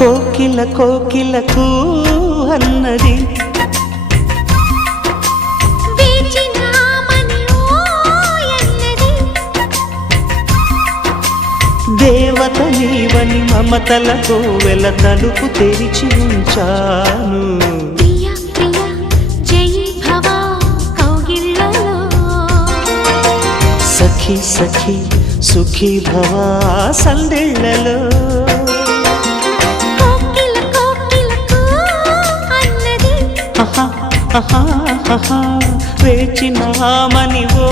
కోకిల కోకిలకు అన్నది దేవత నీవని మమతలతో వెల తలుపు తెరిచి ఉంచాను. సఖీ సఖీ సుఖీ భవా సందేళ్లలో వేచినామని ఓ